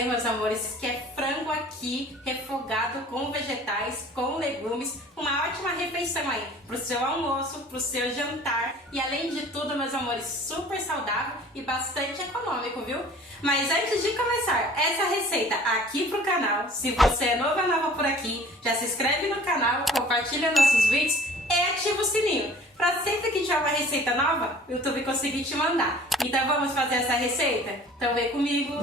fazer, meus amores, que é frango aqui refogado com vegetais, com legumes. Uma ótima refeição aí pro seu almoço, pro seu jantar. E além de tudo, meus amores, super saudável e bastante econômico, viu? Mas antes de começar essa receita aqui pro canal, se você é nova por aqui, já se inscreve no canal, compartilha nossos vídeos e ativa o sininho, para sempre que tiver uma receita nova, o YouTube conseguir te mandar. Então vamos fazer essa receita? Então vem comigo!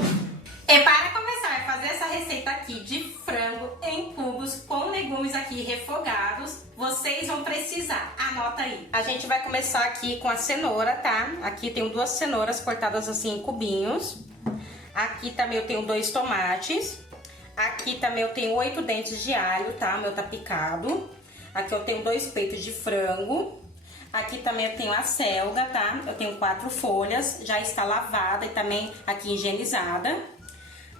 E para começar a fazer essa receita aqui de frango em cubos com legumes aqui refogados, vocês vão precisar, anota aí. A gente vai começar aqui com a cenoura, tá? Aqui tenho 2 cenouras cortadas assim em cubinhos. Aqui também eu tenho 2 tomates. Aqui também eu tenho 8 dentes de alho, tá? O meu tá picado. Aqui eu tenho 2 peitos de frango. Aqui também eu tenho a selga, tá? Eu tenho 4 folhas, já está lavada e também aqui higienizada.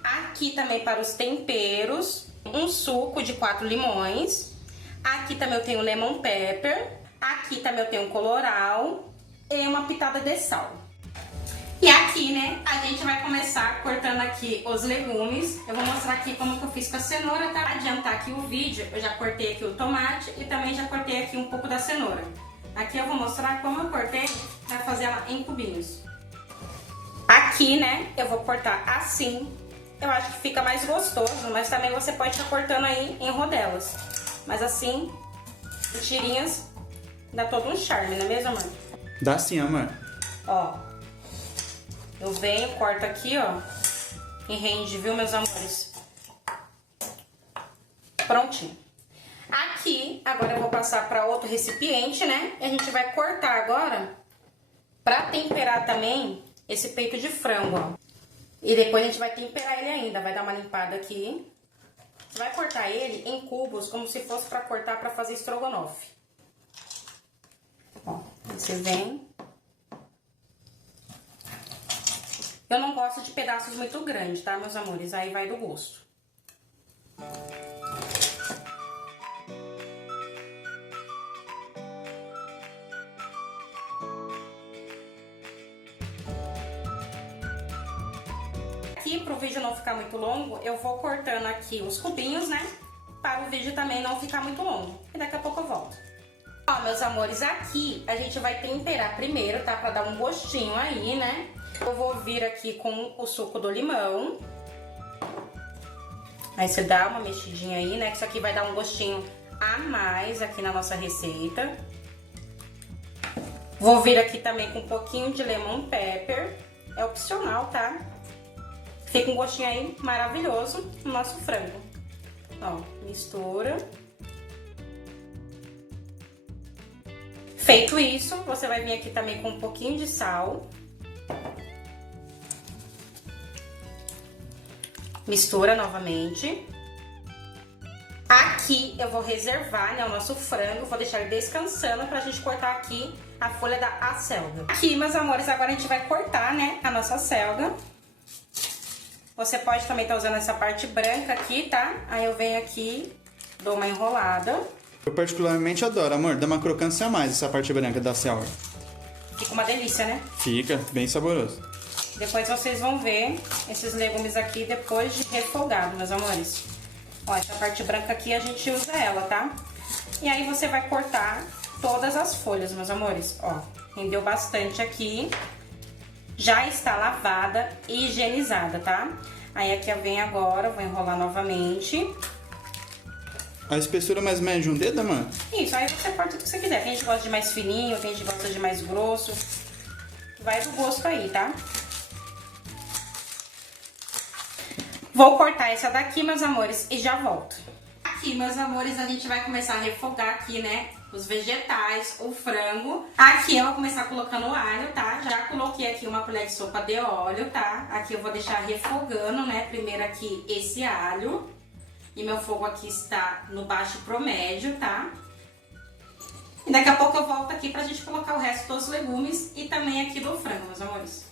Aqui também para os temperos, um suco de 4 limões. Aqui também eu tenho lemon pepper. Aqui também eu tenho colorau e uma pitada de sal. E aqui, né, a gente vai começar cortando aqui os legumes. Eu vou mostrar aqui como que eu fiz com a cenoura, tá? Pra adiantar aqui o vídeo, eu já cortei aqui o tomate e também já cortei aqui um pouco da cenoura. Aqui eu vou mostrar como eu cortei pra fazer ela em cubinhos. Aqui, né, eu vou cortar assim. Eu acho que fica mais gostoso, mas também você pode estar cortando aí em rodelas. Mas assim, em tirinhas, dá todo um charme, não é mesmo, amor? Dá sim, amor. Ó. Eu venho, corto aqui, ó, e rende, viu, meus amores? Prontinho. Aqui, agora eu vou passar para outro recipiente, né? E a gente vai cortar agora para temperar também esse peito de frango, ó. E depois a gente vai temperar ele ainda, vai dar uma limpada aqui. Você vai cortar ele em cubos, como se fosse para cortar para fazer estrogonofe. Ó, você vem... Eu não gosto de pedaços muito grandes, tá, meus amores? Aí vai do gosto. Aqui, pro vídeo não ficar muito longo, eu vou cortando aqui os cubinhos, né? Para o vídeo também não ficar muito longo. E daqui a pouco eu volto. Ó, meus amores, aqui a gente vai temperar primeiro, tá? Pra dar um gostinho aí, né? Eu vou vir aqui com o suco do limão. Aí você dá uma mexidinha aí, né? Que isso aqui vai dar um gostinho a mais aqui na nossa receita. Vou vir aqui também com um pouquinho de lemon pepper. É opcional, tá? Fica um gostinho aí maravilhoso no nosso frango. Ó, mistura. Feito isso, você vai vir aqui também com um pouquinho de sal. Mistura novamente. Aqui eu vou reservar, né, o nosso frango, vou deixar ele descansando pra gente cortar aqui a folha da acelga. Aqui, meus amores, agora a gente vai cortar, né, a nossa acelga. Você pode também estar usando essa parte branca aqui, tá? Aí eu venho aqui, dou uma enrolada. Eu particularmente adoro, amor. Dá uma crocância a mais essa parte branca da selga. Fica uma delícia, né? Fica bem saboroso. Depois vocês vão ver esses legumes aqui depois de refogado, meus amores. Ó, essa parte branca aqui a gente usa ela, tá? E aí você vai cortar todas as folhas, meus amores. Ó, rendeu bastante aqui. Já está lavada e higienizada, tá? Aí aqui eu venho agora, vou enrolar novamente. A espessura mais ou menos de um dedo, amor? Isso, aí você corta o que você quiser. Tem gente que gosta de mais fininho, tem gente que gosta de mais grosso. Vai do gosto aí, tá? Vou cortar essa daqui, meus amores, e já volto. Aqui, meus amores, a gente vai começar a refogar aqui, né, os vegetais, o frango. Aqui eu vou começar colocando o alho, tá? Já coloquei aqui uma colher de sopa de óleo, tá? Aqui eu vou deixar refogando, né, primeiro aqui esse alho. E meu fogo aqui está no baixo pro médio, tá? E daqui a pouco eu volto aqui pra gente colocar o resto dos legumes e também aqui do frango, meus amores.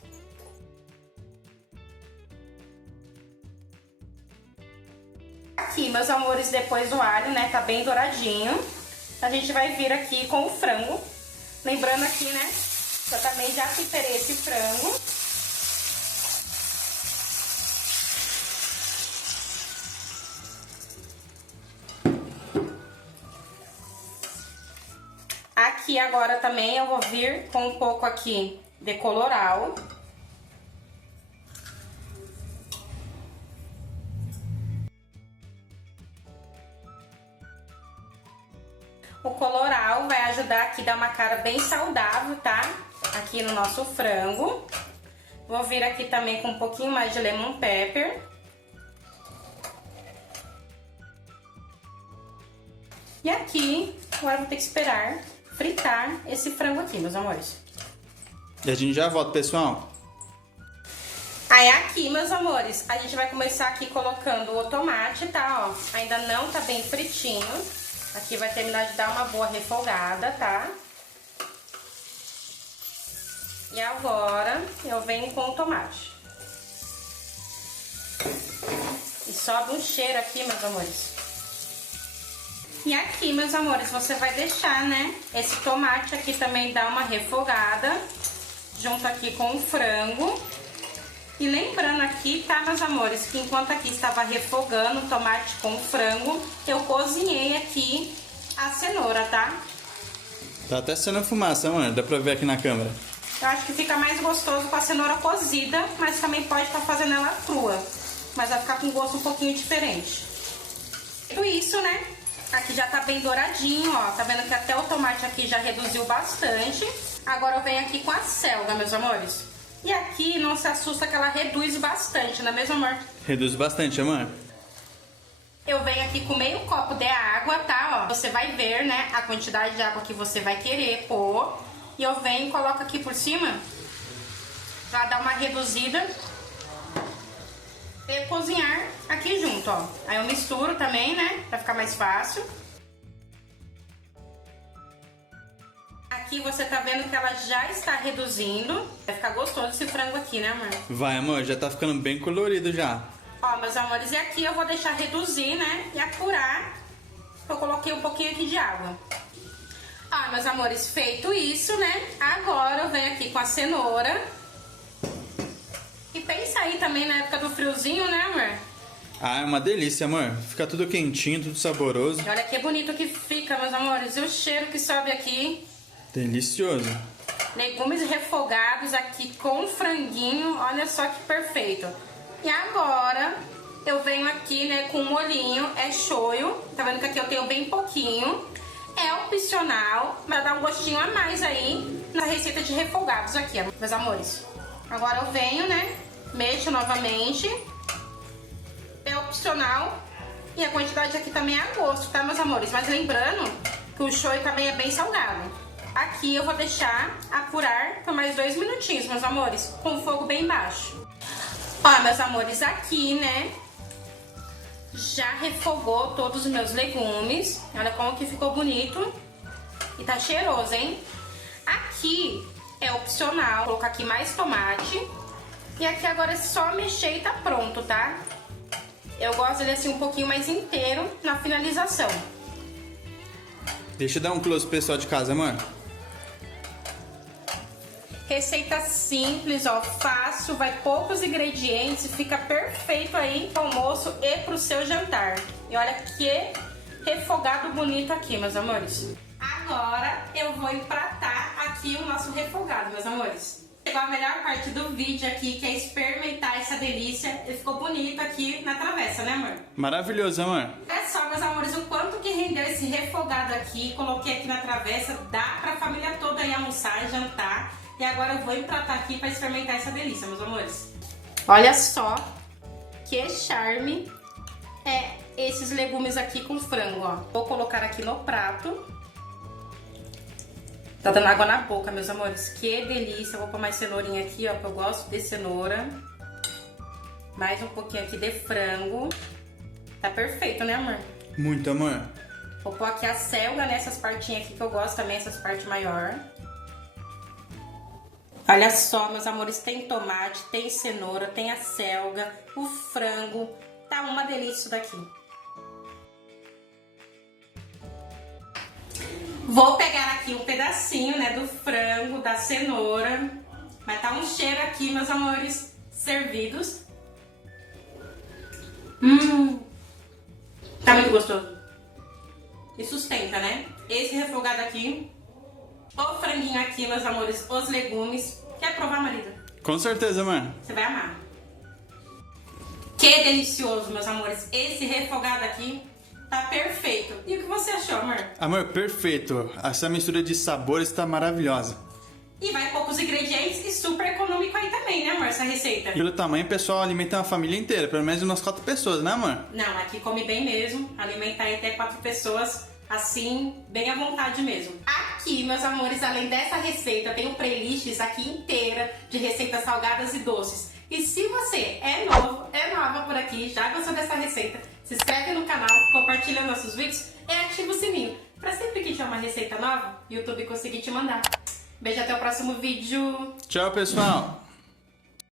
Aqui, meus amores, depois do alho, né, tá bem douradinho. A gente vai vir aqui com o frango. Lembrando aqui, né, eu também já temperei esse frango. aqui agora também eu vou vir com um pouco aqui de colorau. O colorau vai ajudar aqui a dar uma cara bem saudável, tá? Aqui no nosso frango. Vou vir aqui também com um pouquinho mais de lemon pepper. E aqui, agora vou ter que esperar fritar esse frango aqui, meus amores. E a gente já volta, pessoal. Aí aqui, meus amores, a gente vai começar aqui colocando o tomate, tá? Ó, ainda não tá bem fritinho. Aqui vai terminar de dar uma boa refogada, tá? E agora eu venho com o tomate. E sobe um cheiro aqui, meus amores. E aqui, meus amores, você vai deixar, né, esse tomate aqui também dar uma refogada, junto aqui com o frango. E lembrando aqui, tá, meus amores, que enquanto aqui estava refogando o tomate com o frango, eu cozinhei aqui a cenoura, tá? Tá até saindo fumaça, mano. Dá pra ver aqui na câmera. Eu acho que fica mais gostoso com a cenoura cozida, mas também pode estar fazendo ela crua. Mas vai ficar com um gosto um pouquinho diferente. Tudo isso, né? Aqui já tá bem douradinho, ó. Tá vendo que até o tomate aqui já reduziu bastante. Agora eu venho aqui com a selga, meus amores. E aqui não se assusta que ela reduz bastante, não é mesmo, amor? Reduz bastante, amor. Eu venho aqui com meio copo de água, tá? Ó, você vai ver, né, a quantidade de água que você vai querer pôr. E eu venho e coloco aqui por cima pra dar uma reduzida e cozinhar aqui junto, ó. Aí eu misturo também, né, pra ficar mais fácil. Aqui você tá vendo que ela já está reduzindo. Vai ficar gostoso esse frango aqui, né, amor? Vai, amor. Já tá ficando bem colorido já. Ó, meus amores, e aqui eu vou deixar reduzir, né, e apurar. Eu coloquei um pouquinho aqui de água. Ó, meus amores, feito isso, né, agora eu venho aqui com a cenoura. E pensa aí também na época do friozinho, né, amor? Ah, é uma delícia, amor. Fica tudo quentinho, tudo saboroso. E olha que bonito que fica, meus amores. E o cheiro que sobe aqui. Delicioso. Legumes refogados aqui com franguinho. Olha só que perfeito. E agora eu venho aqui, né, com um molhinho. É shoyu. Tá vendo que aqui eu tenho bem pouquinho. É opcional, vai dar um gostinho a mais aí na receita de refogados aqui, meus amores. Agora eu venho, né, mexo novamente. É opcional. E a quantidade aqui também é a gosto, tá, meus amores? Mas lembrando que o shoyu também é bem salgado. Aqui eu vou deixar apurar por mais 2 minutinhos, meus amores, com o fogo bem baixo. Ó, meus amores, aqui, né, já refogou todos os meus legumes. Olha como que ficou bonito. E tá cheiroso, hein? Aqui é opcional, vou colocar aqui mais tomate. E aqui agora é só mexer e tá pronto, tá? Eu gosto dele assim um pouquinho mais inteiro na finalização. Deixa eu dar um close pro pessoal de casa, amor. Receita simples, ó, fácil, vai poucos ingredientes e fica perfeito aí pro almoço e pro seu jantar. E olha que refogado bonito aqui, meus amores. Agora eu vou empratar aqui o nosso refogado, meus amores. Chegou a melhor parte do vídeo aqui, que é experimentar essa delícia. Ele ficou bonito aqui na travessa, né, amor? Maravilhoso, amor. Olha só, meus amores, o quanto que rendeu esse refogado aqui. Coloquei aqui na travessa, dá pra família toda aí almoçar e jantar. E agora eu vou empratar aqui pra experimentar essa delícia, meus amores. Olha só que charme é esses legumes aqui com frango, ó. Vou colocar aqui no prato. Tá dando água na boca, meus amores. Que delícia. Vou pôr mais cenourinha aqui, ó, que eu gosto de cenoura. Mais um pouquinho aqui de frango. Tá perfeito, né, amor? Muito, amor. Vou pôr aqui a selga nessas partinhas aqui que eu gosto também, essas partes maiores. Olha só, meus amores, tem tomate, tem cenoura, tem a selga, o frango. Tá uma delícia isso daqui. Vou pegar aqui um pedacinho, né, do frango, da cenoura. Vai tá um cheiro aqui, meus amores, servidos. Tá muito gostoso. E sustenta, né? Esse refogado aqui o franguinho aqui, meus amores, os legumes. Quer provar, marido? Com certeza, amor. Você vai amar. Que delicioso, meus amores. Esse refogado aqui tá perfeito. E o que você achou, amor? Amor, perfeito. Essa mistura de sabores tá maravilhosa. E vai poucos ingredientes e super econômico aí também, né, amor? Essa receita. Pelo tamanho, o pessoal alimenta uma família inteira. Pelo menos umas 4 pessoas, né, amor? Não, aqui come bem mesmo. Alimentar até 4 pessoas, assim, bem à vontade mesmo. Aqui, meus amores, além dessa receita, tem playlists aqui inteira de receitas salgadas e doces. E se você é nova por aqui, já gostou dessa receita, se inscreve no canal, compartilha nossos vídeos e ativa o sininho. Pra sempre que tiver uma receita nova, o YouTube conseguir te mandar. Beijo, até o próximo vídeo. Tchau, pessoal.